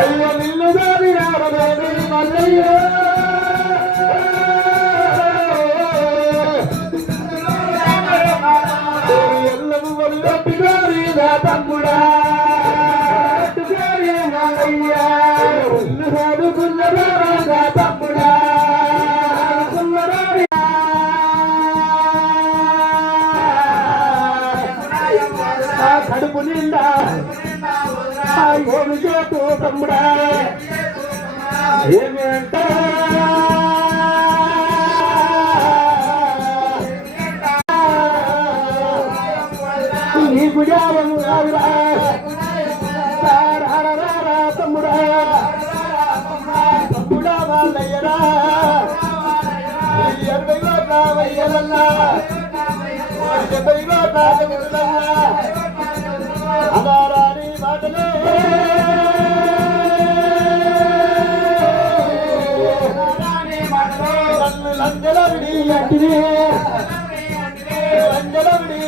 అయ్యో నిన్ను దాని రావలేని మల్లయ్య ఎల్లము వల్లొట్టుగారి నా తమ్ముడా అయ్యా ఇల్లు సాదుకున్నరా నా తమ్ముడా కడుపు నిండా ఓడు చేతు తమ్ముడా ఏమంట నీకు జావము రావురా తమ్ముడా తమ్ముడా వాళ్ళయ్యరా 20 కోట్ల వయ్యలన్నా 70 కోట్ల జగదులన్నా అదారాని మాటలే లంజల విడి అంటిని లంజల విడి